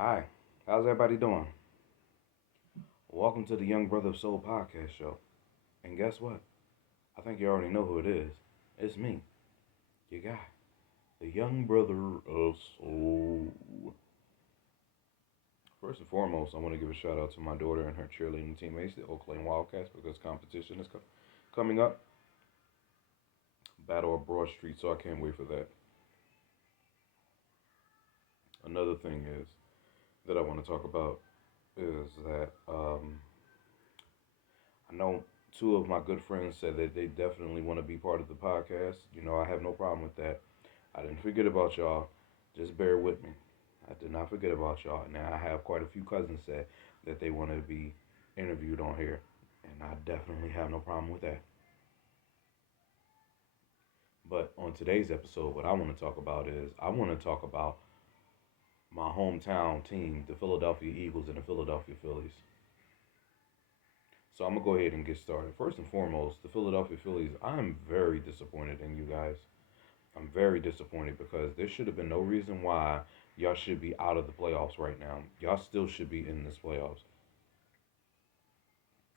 Hi, how's everybody doing? Welcome to the Young Brother of Soul podcast show. And guess what? I think you already know who it is. It's me, your guy, the Young Brother of Soul. First and foremost, I want to give a shout out to my daughter and her cheerleading teammates, the Oak Lane Wildcats, because competition is coming up. Battle of Broad Street, so I can't wait for that. Another thing is that I want to talk about is that I know two of my good friends said that they definitely want to be part of the podcast. I have no problem with that. I didn't forget about y'all. Just bear with me. I did not forget about y'all. Now, I have quite a few cousins say that they want to be interviewed on here, and I definitely have no problem with that. But on today's episode, what I want to talk about is I want to talk about my hometown team, the Philadelphia Eagles and the Philadelphia Phillies. So I'm gonna go ahead and get started. First and foremost, the Philadelphia Phillies. I'm very disappointed in you guys. I'm very disappointed because there should have been no reason why y'all should be out of the playoffs right now. Y'all still should be in this playoffs.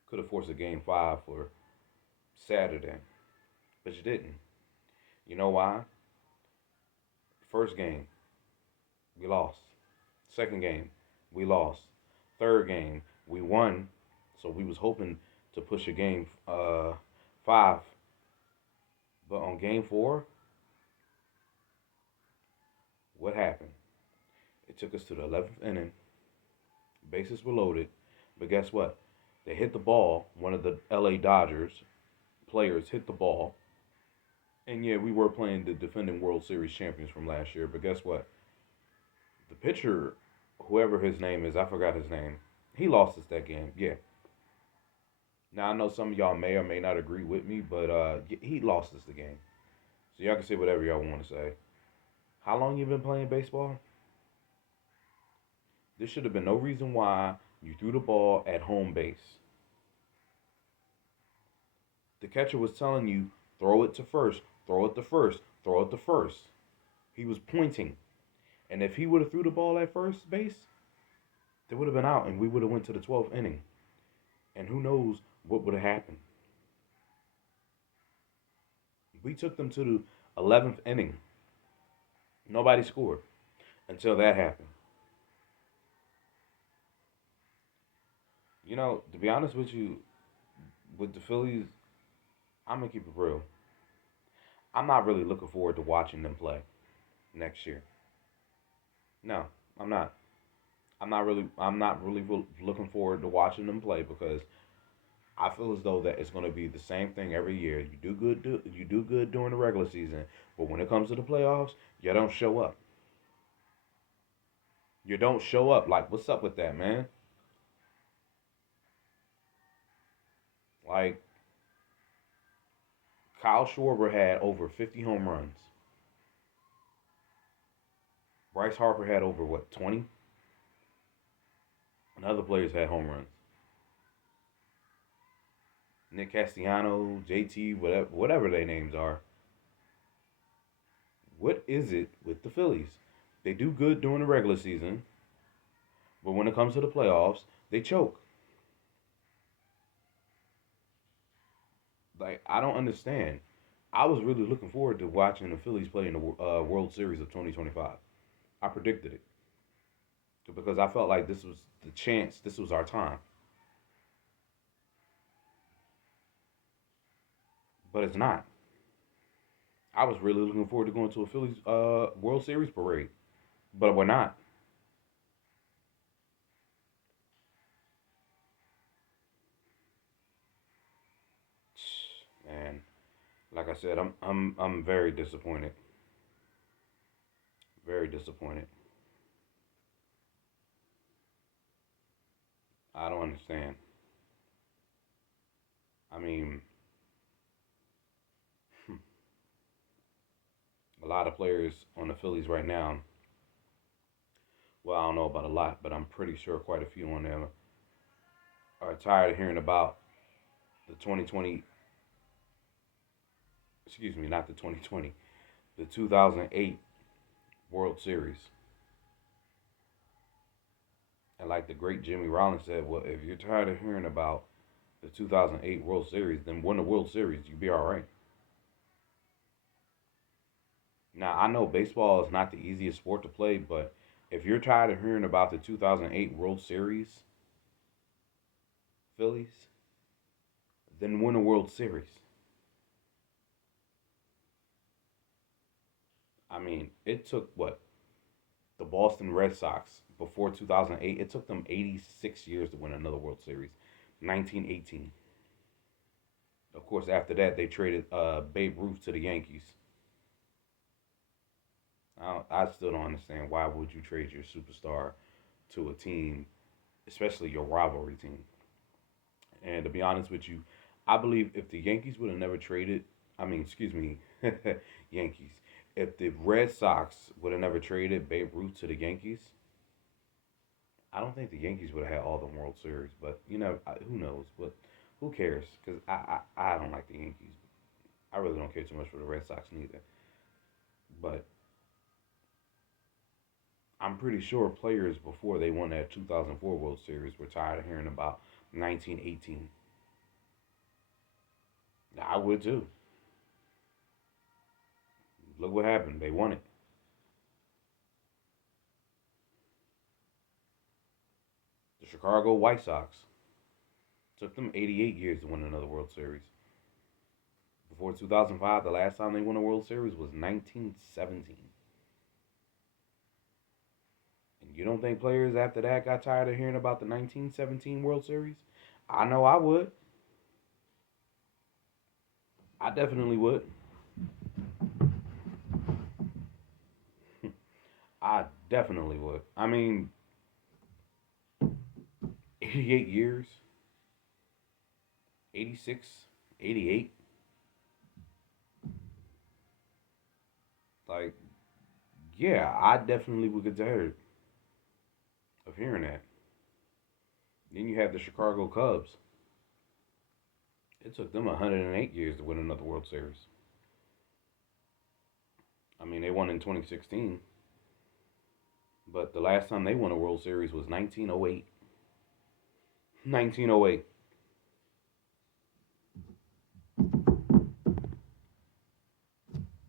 Could have forced a game 5 for Saturday, but you didn't. You know why? First game, we lost. Second game, we lost. Third game, we won. So we was hoping to push a game 5, but on game 4, what happened? It took us to the 11th inning. Bases were loaded, but guess what? They hit the ball. One of the LA Dodgers players hit the ball. And yeah, we were playing the defending World Series champions from last year, but guess what? The pitcher, whoever his name is, I forgot his name, he lost us that game. Yeah. Now, I know some of y'all may or may not agree with me, but he lost us the game. So y'all can say whatever y'all want to say. How long you been playing baseball? There should have been no reason why you threw the ball at home base. The catcher was telling you, throw it to first, throw it to first, throw it to first. He was pointing. And if he would have threw the ball at first base, they would have been out and we would have went to the 12th inning. And who knows what would have happened. We took them to the 11th inning. Nobody scored until that happened. To be honest with you, with the Phillies, I'm going to keep it real. I'm not really looking forward to watching them play next year. No, I'm not. I'm not really looking forward to watching them play because I feel as though that it's going to be the same thing every year. You do good during the regular season, but when it comes to the playoffs, you don't show up. You don't show up. Like, what's up with that, man? Like, Kyle Schwarber had over 50 home runs. Bryce Harper had over what, 20? And other players had home runs. Nick Castellanos, JT, whatever their names are. What is it with the Phillies? They do good during the regular season, but when it comes to the playoffs, they choke. Like, I don't understand. I was really looking forward to watching the Phillies play in the World Series of 2025. I predicted it because I felt like this was the chance. This was our time, but it's not. I was really looking forward to going to a Phillies World Series parade, but we're not. And like I said, I'm very disappointed. Very disappointed. I don't understand. I mean, a lot of players on the Phillies right now. Well, I don't know about a lot, but I'm pretty sure quite a few on them are tired of hearing about the 2020. Excuse me, not the 2020, the 2008 World Series. like the great Jimmy Rollins said, well, if you're tired of hearing about the 2008 World Series, then win the World Series. You'll be all right. Now, I know baseball is not the easiest sport to play, but if you're tired of hearing about the 2008 World Series, Phillies, then win a World Series. I mean, it took what? The Boston Red Sox before 2008, it took them 86 years to win another World Series. 1918. Of course, after that, they traded Babe Ruth to the Yankees. I still don't understand why would you trade your superstar to a team, especially your rivalry team. And to be honest with you, I believe if the Yankees would have never traded, I mean, excuse me, Yankees, if the Red Sox would have never traded Babe Ruth to the Yankees, I don't think the Yankees would have had all the World Series. But you know, who knows? But who cares? Because I don't like the Yankees. I really don't care too much for the Red Sox neither. But I'm pretty sure players before they won that 2004 World Series were tired of hearing about 1918. I would too. Look what happened. They won it. The Chicago White Sox took them 88 years to win another World Series. Before 2005, the last time they won a World Series was 1917. And you don't think players after that got tired of hearing about the 1917 World Series? I know I would. I definitely would. I definitely would. I mean, 88 years, 86, 88. Like, yeah, I definitely would get tired of hearing that. Then you have the Chicago Cubs. It took them 108 years to win another World Series. I mean, they won in 2016, but the last time they won a World Series was 1908. 1908.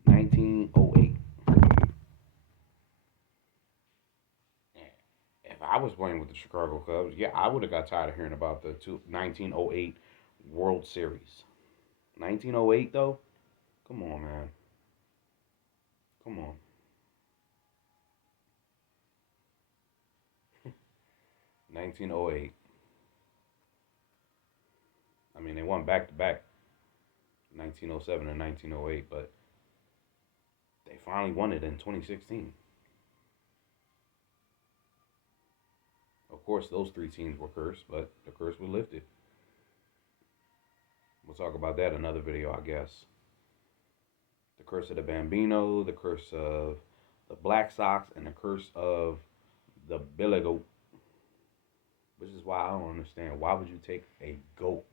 1908. If I was playing with the Chicago Cubs, yeah, I would have got tired of hearing about the 1908 World Series. 1908 though? Come on, man. Come on. 1908. I mean, they won back to back 1907 and 1908, but they finally won it in 2016. Of course, those three teams were cursed, but the curse was lifted. We'll talk about that in another video, I guess. The curse of the Bambino, the curse of the Black Sox, and the curse of the Billy Goat. Which is why I don't understand. Why would you take a goat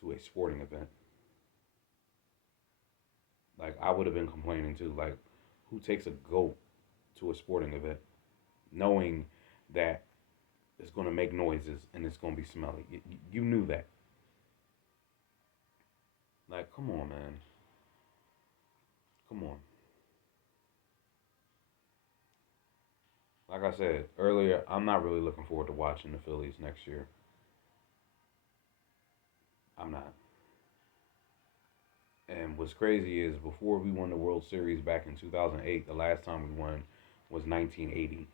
to a sporting event? Like, I would have been complaining too. Like, who takes a goat to a sporting event knowing that it's going to make noises and it's going to be smelly? You knew that. Like, come on, man. Come on. Like I said earlier, I'm not really looking forward to watching the Phillies next year. I'm not. And what's crazy is before we won the World Series back in 2008, the last time we won was 1980.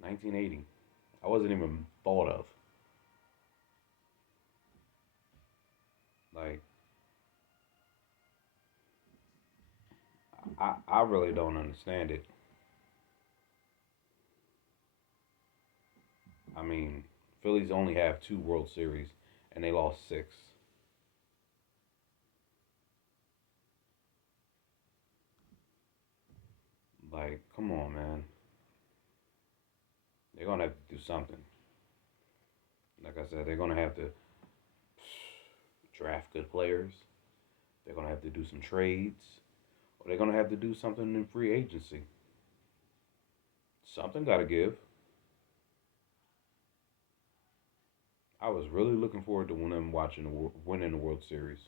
1980. I wasn't even thought of. Like, I really don't understand it. I mean, Phillies only have two World Series and they lost six. Like, come on, man. They're gonna have to do something. Like I said, they're gonna have to draft good players. They're gonna have to do some trades, or they're gonna have to do something in free agency. Something got to give. I was really looking forward to winning the World Series,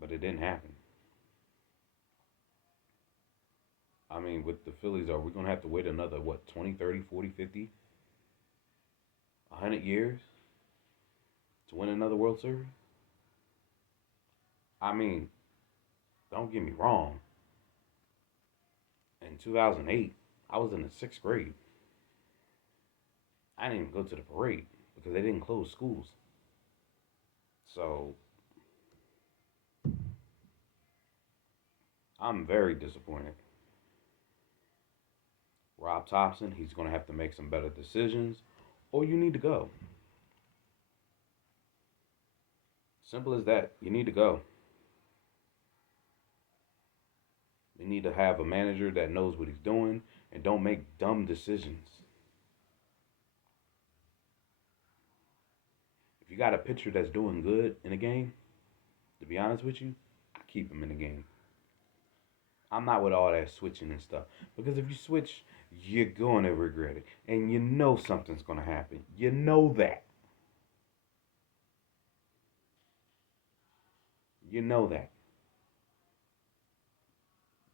but it didn't happen. I mean, with the Phillies, are we going to have to wait another, what, 20, 30, 40, 50, 100 years to win another World Series? I mean, don't get me wrong. In 2008, I was in the sixth grade. I didn't even go to the parade because they didn't close schools. So I'm very disappointed. Rob Thompson, he's going to have to make some better decisions, or you need to go. Simple as that. You need to go. We need to have a manager that knows what he's doing and don't make dumb decisions. If you got a pitcher that's doing good in a game, to be honest with you, I keep him in the game. I'm not with all that switching and stuff. Because if you switch, you're going to regret it. And you know something's going to happen. You know that. You know that.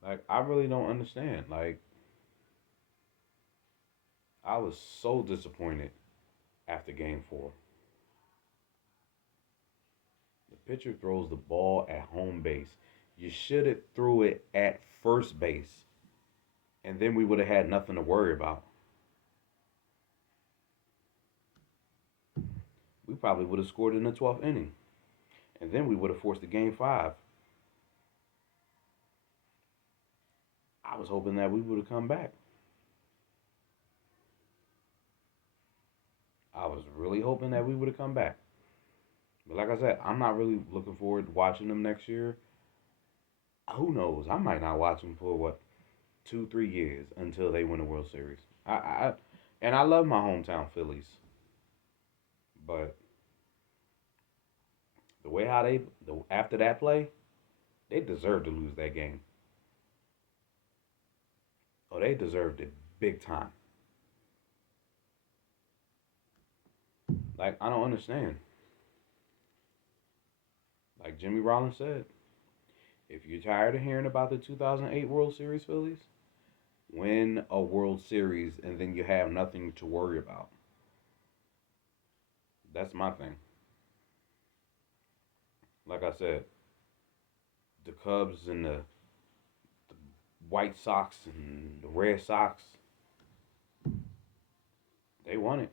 Like, I really don't understand. Like, I was so disappointed after game four. The pitcher throws the ball at home base. You should have threw it at first base. And then we would have had nothing to worry about. We probably would have scored in the 12th inning. And then we would have forced a game five. I was hoping that we would have come back. I was really hoping that we would have come back. But like I said, I'm not really looking forward to watching them next year. Who knows? I might not watch them for what 2, 3 years until they win the World Series. And I love my hometown Phillies, but the way how after that play, they deserved to lose that game. Oh, they deserved it big time. Like I don't understand. Like Jimmy Rollins said, if you're tired of hearing about the 2008 World Series Phillies, win a World Series and then you have nothing to worry about. That's my thing. Like I said, the Cubs and the White Sox and the Red Sox, they won it.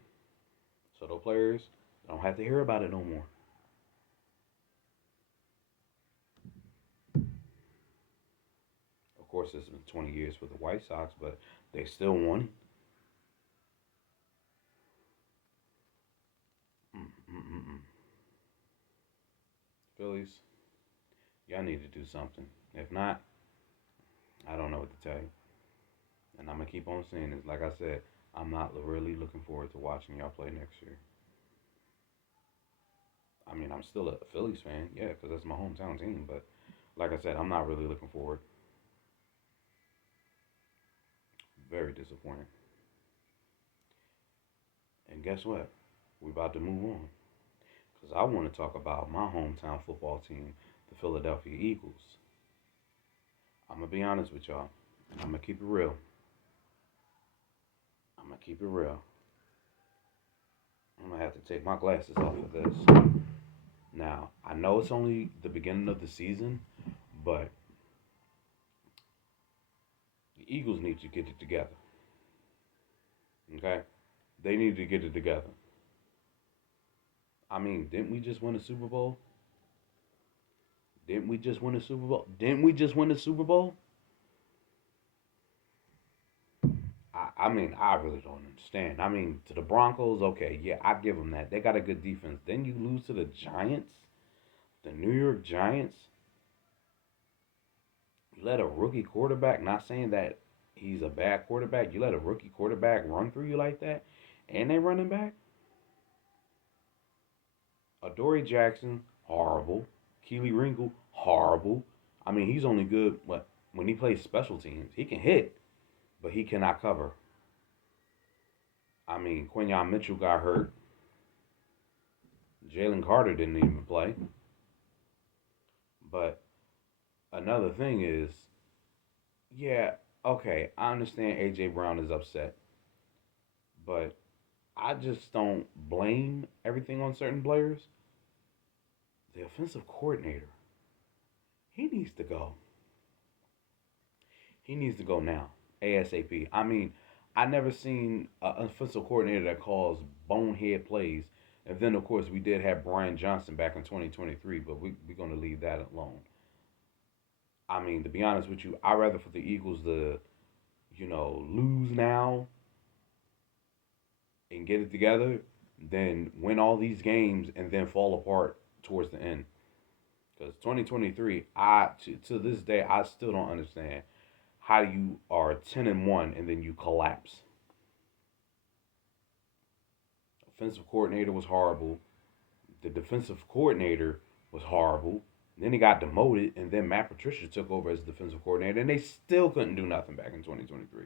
So those players don't have to hear about it no more. Of course, it's been 20 years for the White Sox, but they still won it. Mm-mm-mm. Phillies, y'all need to do something. If not, I don't know what to tell you. And I'm going to keep on saying this. Like I said, I'm not really looking forward to watching y'all play next year. I mean, I'm still a Phillies fan, yeah, because that's my hometown team. But like I said, I'm not really looking forward. Very disappointed. And guess what? We about to move on. Because I want to talk about my hometown football team, the Philadelphia Eagles. I'm going to be honest with y'all. I'm going to keep it real. I'm going to keep it real. I'm going to have to take my glasses off of this. Now, I know it's only the beginning of the season, but the Eagles need to get it together. Okay? They need to get it together. I mean, didn't we just win a Super Bowl? Didn't we just win a Super Bowl? Didn't we just win the Super Bowl? I mean, I really don't understand. I mean, to the Broncos, okay, yeah, I give them that. They got a good defense. Then you lose to the Giants, the New York Giants. You let a rookie quarterback, not saying that he's a bad quarterback, you let a rookie quarterback run through you like that, and they running back? Adoree Jackson, horrible. Keely Ringo, horrible. I mean, he's only good, what? when he plays special teams, he can hit, but he cannot cover. I mean, Quinyon Mitchell got hurt. Jalen Carter didn't even play. But another thing is, yeah, okay, I understand AJ Brown is upset, but I just don't blame everything on certain players. The offensive coordinator, he needs to go. He needs to go now, ASAP. I mean, I never seen an offensive coordinator that calls bonehead plays. And then, of course, we did have Brian Johnson back in 2023, but we're going to leave that alone. I mean, to be honest with you, I'd rather for the Eagles to, lose now and get it together than win all these games and then fall apart towards the end. Because 2023, to this day, I still don't understand how you are 10-1 and then you collapse. Offensive coordinator was horrible. The defensive coordinator was horrible. Then he got demoted, and then Matt Patricia took over as defensive coordinator, and they still couldn't do nothing back in 2023.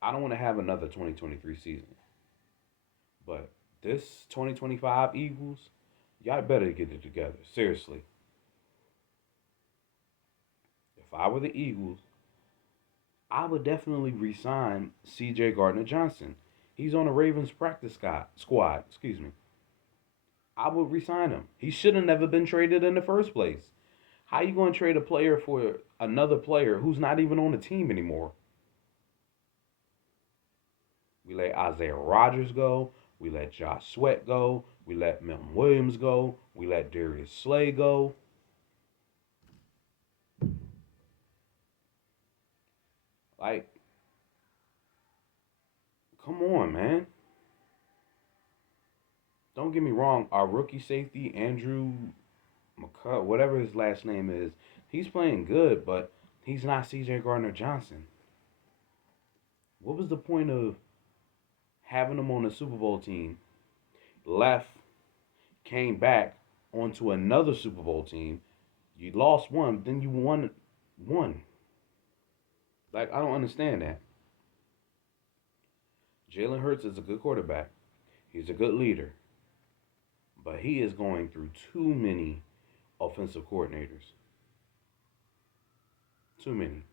I don't want to have another 2023 season. But this 2025 Eagles, y'all better get it together. Seriously. If I were the Eagles, I would definitely resign C.J. Gardner-Johnson. He's on the Ravens practice squad. Excuse me. I would resign him. He should have never been traded in the first place. How you going to trade a player for another player who's not even on the team anymore? We let Isaiah Rodgers go. We let Josh Sweat go. We let Milton Williams go. We let Darius Slay go. Like, come on, man. Don't get me wrong. Our rookie safety, Andrew McCut, whatever his last name is, he's playing good, but he's not C.J. Gardner-Johnson. What was the point of having him on the Super Bowl team, left, came back onto another Super Bowl team, you lost one, then you won one? Like, I don't understand that. Jalen Hurts is a good quarterback. He's a good leader. But he is going through too many offensive coordinators. Too many.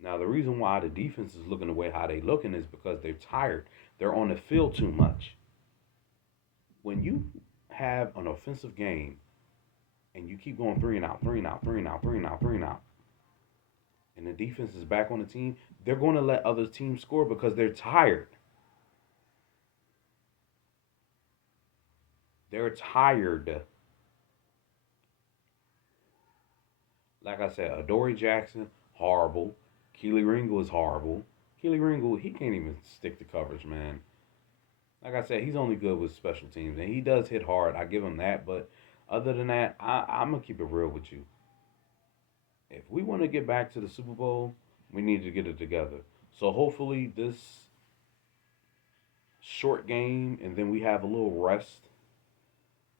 Now, the reason why the defense is looking the way how they looking is because they're tired. They're on the field too much. When you have an offensive game and you keep going 3 and out, 3 and out, 3 and out, 3 and out, 3 and out, and the defense is back on the team, they're going to let other teams score because they're tired. They're tired. Like I said, Adoree Jackson, horrible. Kelee Ringo is horrible. Kelee Ringo, he can't even stick to coverage, man. Like I said, he's only good with special teams, and he does hit hard. I give him that, but other than that, I'm going to keep it real with you. If we want to get back to the Super Bowl, we need to get it together. So hopefully this short game, and then we have a little rest.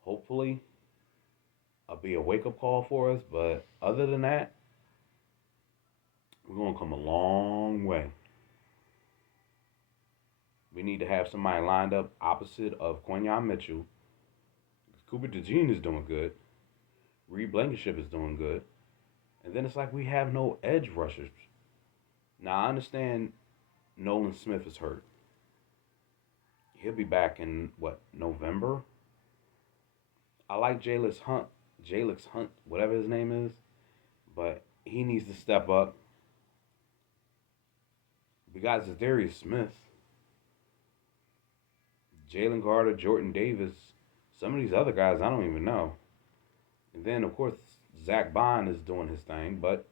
Hopefully, it'll be a wake-up call for us. But other than that, we're going to come a long way. We need to have somebody lined up opposite of Quinyon Mitchell. Cooper DeJean is doing good. Reed Blankenship is doing good. And then it's like we have no edge rushers. Now, I understand Nolan Smith is hurt. He'll be back in, November? I like Jalix Hunt, whatever his name is. But he needs to step up. We got Zadarius Smith, Jalen Carter, Jordan Davis, some of these other guys I don't even know. And then, of course, Zach Bond is doing his thing. But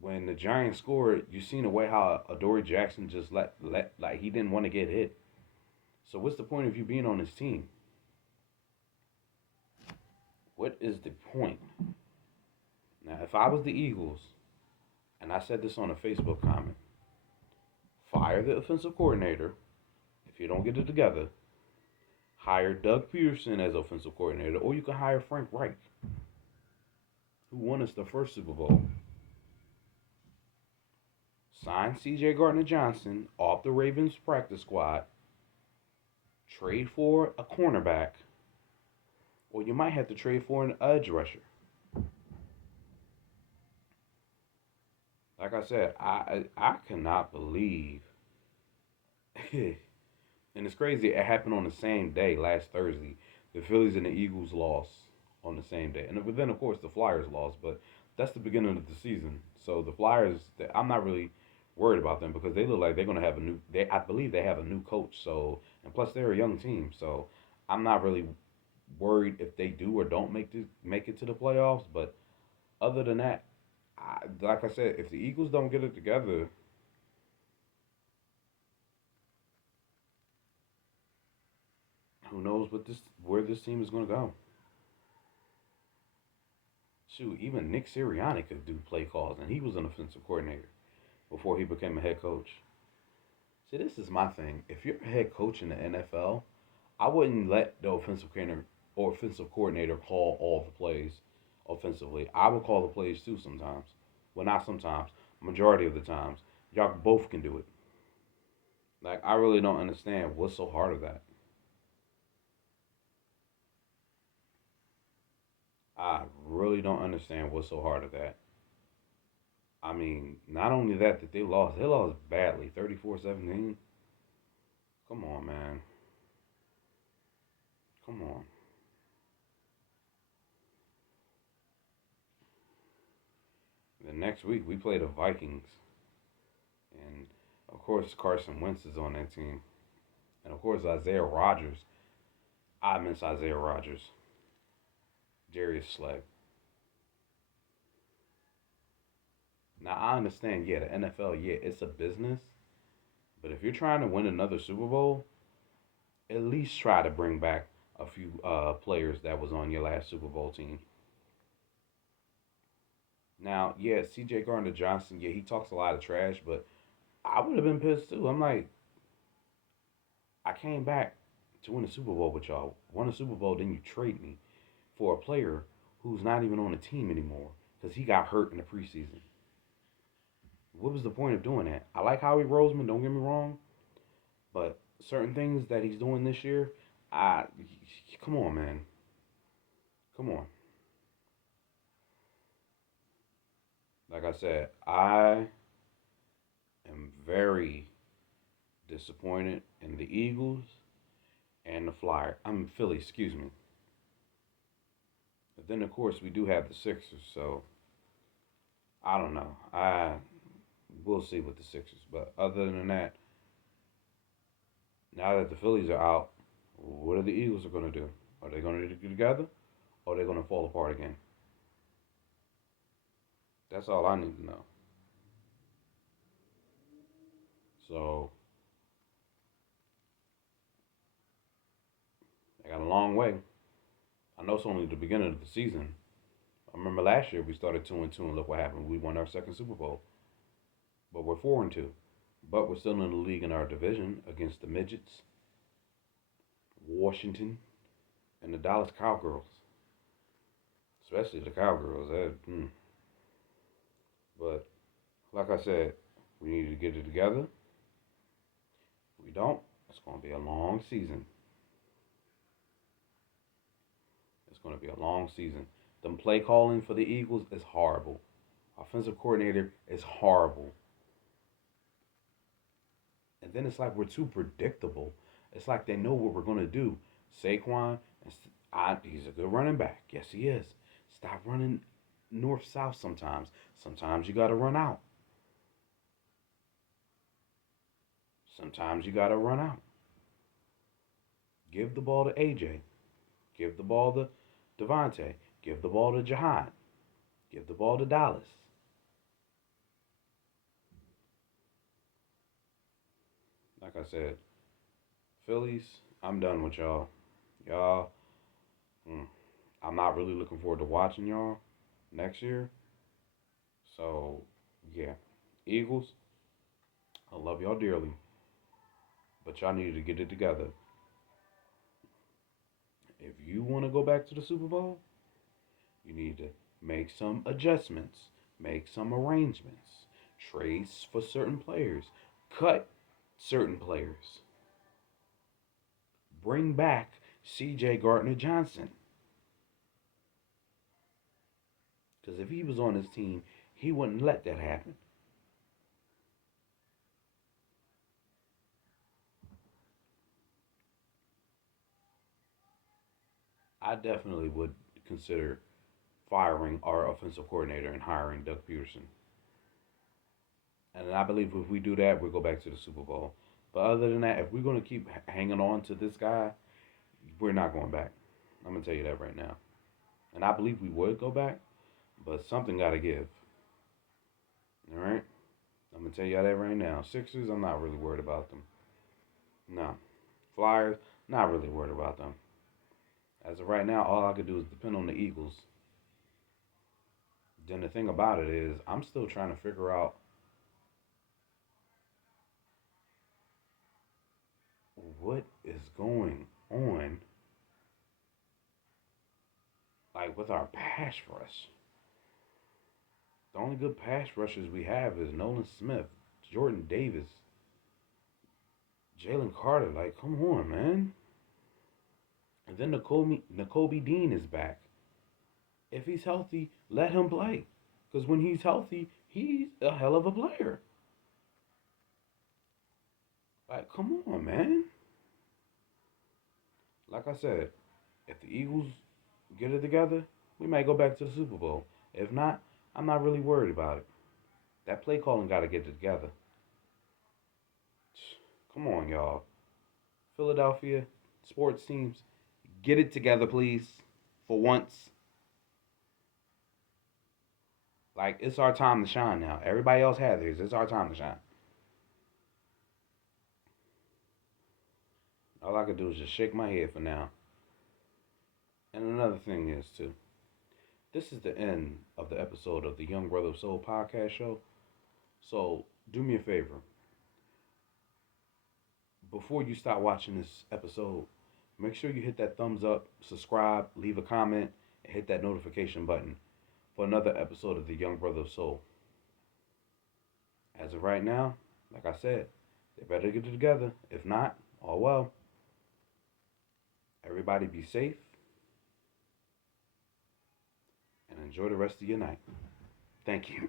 when the Giants scored, you seen the way how Adoree Jackson just let he didn't want to get hit. So what's the point of you being on this team? What is the point? Now, if I was the Eagles, and I said this on a Facebook comment, fire the offensive coordinator if you don't get it together. Hire Doug Peterson as offensive coordinator, or you can hire Frank Reich. who won us the first Super Bowl, sign C.J. Gardner-Johnson off the Ravens practice squad, trade for a cornerback, or you might have to trade for an edge rusher. Like I said, I cannot believe, and it's crazy. It happened on the same day last Thursday. The Phillies and the Eagles lost on the same day, and then of course the Flyers lost. But that's the beginning of the season. So the Flyers, I'm not really worried about them because they look like they're gonna have a new. I believe they have a new coach. So and plus they're a young team. So I'm not really worried if they do or don't make it to the playoffs. But other than that, like I said, if the Eagles don't get it together, who knows where this team is gonna go? Shoot, even Nick Sirianni could do play calls, and he was an offensive coordinator before he became a head coach. See, this is my thing. If you're a head coach in the NFL, I wouldn't let the offensive coordinator call all the plays offensively. I would call the plays too sometimes. Well, not sometimes. Majority of the times, y'all both can do it. Like I really don't understand what's so hard of that. I really don't understand what's so hard of that. I mean, not only that they lost badly, 34-17. Come on, man. Come on. The next week we play the Vikings, and of course Carson Wentz is on that team, and of course Isaiah Rodgers. I miss Isaiah Rodgers. Darius Slay. Now I understand, yeah, the NFL, yeah, it's a business, but if you're trying to win another Super Bowl, at least try to bring back a few players that was on your last Super Bowl team. Now, yeah, C.J. Gardner Johnson, yeah, he talks a lot of trash, but I would have been pissed too. I'm like, I came back to win a Super Bowl with y'all, won a Super Bowl, then you trade me for a player who's not even on the team anymore because he got hurt in the preseason. What was the point of doing that? I like Howie Roseman, don't get me wrong, but certain things that he's doing this year, I come on, man, come on. Like I said, I am very disappointed in the Eagles and the Flyers. I'm Philly, excuse me. But then of course we do have the Sixers, so I don't know. I we'll see with the Sixers. But other than that, now that the Phillies are out, what are the Eagles are going to do? Are they going to get together, or are they going to fall apart again? That's all I need to know. So I got a long way. I know it's only the beginning of the season. I remember last year we started 2-2, and look what happened. We won our second Super Bowl, but we're 4-2. But we're still in the league in our division against the midgets, Washington, and the Dallas Cowgirls. Especially the Cowgirls. But like I said, we need to get it together. If we don't, it's going to be a long season. It's going to be a long season. The play calling for the Eagles is horrible. Offensive coordinator is horrible. And then it's like we're too predictable. It's like they know what we're going to do. Saquon, he's a good running back. Yes, he is. Stop running north south sometimes. Sometimes you got to run out. Sometimes you got to run out. Give the ball to AJ. Give the ball to Devontae. Give the ball to Jahan. Give the ball to Dallas. Like I said, Phillies, I'm done with y'all. Y'all, mm, I'm not really looking forward to watching y'all next year. So, yeah. Eagles, I love y'all dearly, but y'all need to get it together. If you want to go back to the Super Bowl, you need to make some adjustments, make some arrangements, trades for certain players, cut certain players, bring back C.J. Gardner Johnson. Because if he was on his team, he wouldn't let that happen. I definitely would consider firing our offensive coordinator and hiring Doug Peterson. And I believe if we do that, we'll go back to the Super Bowl. But other than that, if we're going to keep hanging on to this guy, we're not going back. I'm going to tell you that right now. And I believe we would go back, but something got to give. All right? I'm going to tell you that right now. Sixers, I'm not really worried about them. No. Flyers, not really worried about them. As of right now, all I could do is depend on the Eagles. Then the thing about it is, I'm still trying to figure out what is going on, like with our pass rush. The only good pass rushers we have is Nolan Smith, Jordan Davis, Jalen Carter. Like, come on, man. And then Nakobe Dean is back. If he's healthy, let him play. Because when he's healthy, he's a hell of a player. Like, come on, man. Like I said, if the Eagles get it together, we might go back to the Super Bowl. If not, I'm not really worried about it. That play calling got to get it together. Come on, y'all. Philadelphia sports teams, get it together, please. For once. Like, it's our time to shine now. Everybody else has theirs. It's our time to shine. All I can do is just shake my head for now. And another thing is, too, this is the end of the episode of the Young Brother of Soul podcast show. So, do me a favor. Before you start watching this episode, make sure you hit that thumbs up, subscribe, leave a comment, and hit that notification button for another episode of the Young Brother of Soul. As of right now, like I said, they better get it together. If not, oh well. Everybody be safe and enjoy the rest of your night. Thank you.